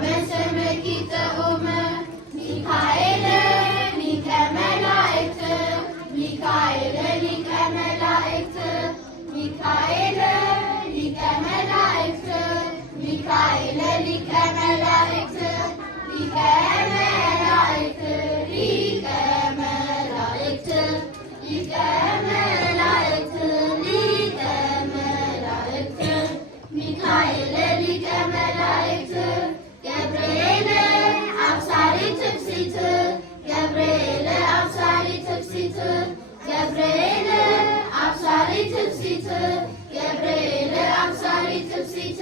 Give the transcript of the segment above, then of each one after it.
መሰመኪ ጥዑም ሚካኤል ሊቀ መላእክት ሚካኤል ሊቀ መላእክት ሚካኤል ሊቀ መላእክት ሚካኤል ሊቀ መላእክት ሊቀ መላእክት ሊቀ መላእክት ሊቀ መላእክት ሊቀ መላእክት ሚካኤል ሊቀ መላእክት ገብርኤል አብሳሪ ትፍሲት ገብርኤል አብሳሪ ትፍሲት ገብርኤል አብሳሪ ትፍሲት ገብርኤል አብሳሪ ትፍሲት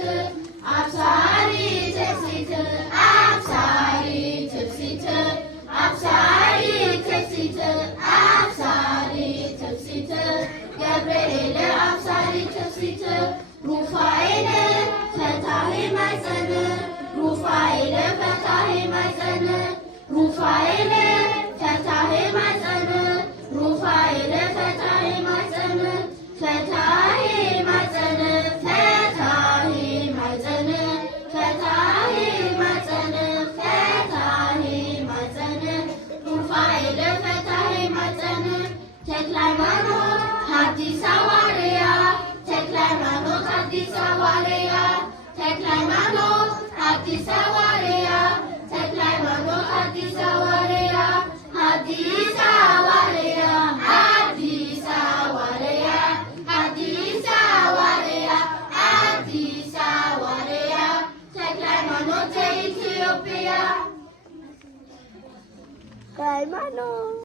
አብሳሪ ትፍሲት አብሳሪ ትፍሲት አብሳሪ ትፍሲት አብሳሪ ትፍሲት ገብርኤል አብሳሪ ትፍሲት ሩፋኤል ፈታሄ ማኅፀን ሩፋኤል ፈታሄ ማኅፀን ሩፋኤል ፈታሄ ማኅፀን ሩፋኤል ፈታሄ ማኅፀን ፈታሄ ማኅፀን ፈታሄ ማኅፀን ፈታሄ ማኅፀን ፈታሄ ማኅፀን ሩፋኤል ፈታሄ ማኅፀን ተክለ ሃይማኖት ሐዲስ ሐዋርያ ተክለ ሃይማኖት ሐዲስ ሐዋርያ ተክለ ሃይማኖት ሐዲስ ሐዋርያ ተክለ ሃይማኖት ሐዲስ ሐዋርያ ሐዲስ ሐዋርያ ሐዲስ ሐዋርያ ሐዲስ ሐዋርያ ሐዲስ ሐዋርያ ተክለ ሃይማኖት ዘኢትዮጵያ ሃይማኖት